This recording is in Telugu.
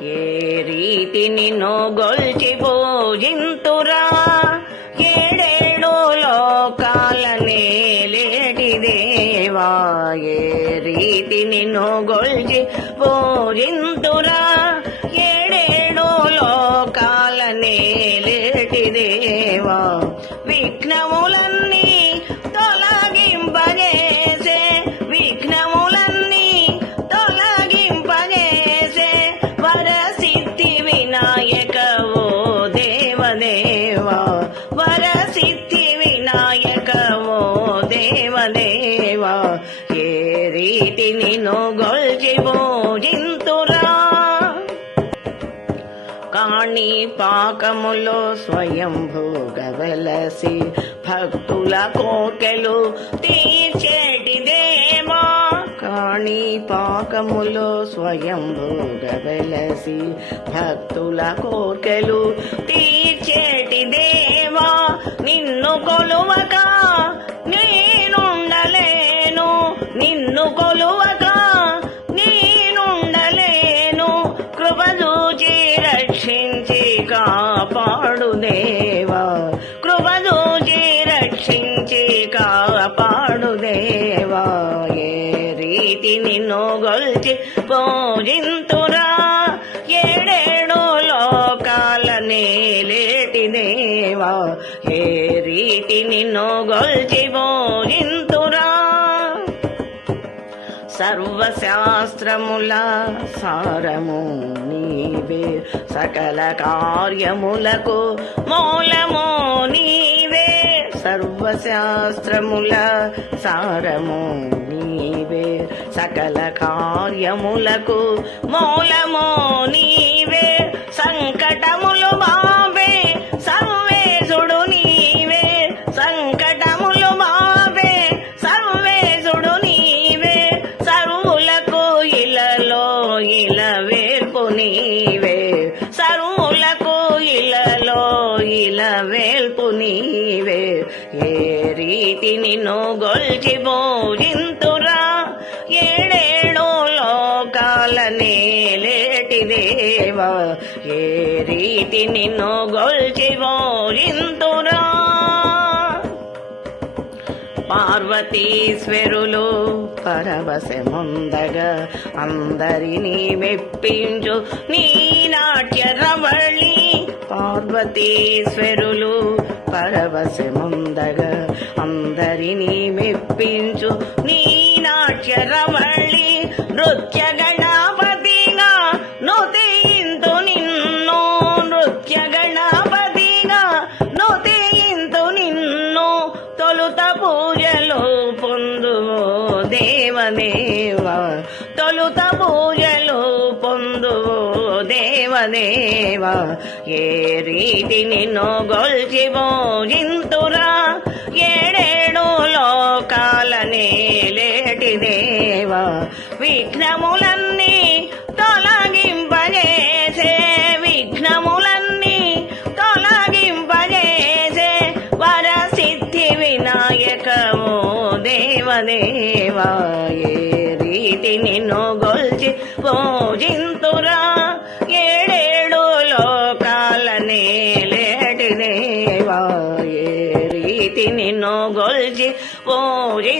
ఏ రీతి నిన్ను గొల్చి పూజింతురా ఏడేడు లోకాల నేలేటి దేవా? ఏ రీతి నిన్ను గొల్చి పూజింతురా ఏడేడు లోకాల నేలేటి విఘ్నము రీతి నిన్ను గొల్చి పూజింతురా కాణి పాకములో స్వయంభూగా భక్తుల కోకెలు తీర్చేటి దేవా కాణి పాకములో స్వయంభూగా వెలసి భక్తుల కోకెలు తీర్చేటి దేవా నిన్ను కొలు దేవా కృప రక్షించి కాపాడు దేవా ఏ రీతి నిన్ను గొల్చి పూజింతురా ఏడేడు లోకాల నేలేటి దేవా ఏ రీతి నిన్ను గొల్చి పూజింతు సర్వశాస్త్రముల సారము నీవే సకల కార్యములకు మూలము నీవే సర్వశాస్త్రముల సారము నీవే సకల కార్యములకు మూలము నీవే. నీవే. సర్వులకు ఇలలో ఇల వేల్పు నీవే. ఏ రీతి నిన్ను గొల్చి పూజింతురా ఏడేడు లోకాల నేలేటి దేవా ఏ రీతి నిన్ను గొల్చి పూజింతురా పార్వతీశ్వరులు పరవశముందగా అందరినీ మెప్పించు నీ నాట్య రవళి పార్వతీశ్వరులు పరవశముందగా అందరినీ మెప్పించు నీ నాట్య రవళి నృత్యగణ దేవదేవ తొలుత పూజలు పొందువో దేవదేవ ఏ రీతి నిన్ను గొల్చి భోజింతురా ఏడేడు లోకాలనే లేటి దేవ. విఘ్నములన్నీ దేవదేవా ఏ రీతి నిన్ను గొల్చి పూజింతురా ఏడేడు లోకాల నేలేటి దేవా ఏ రీతి నిన్ను గొల్చి పూజింతురా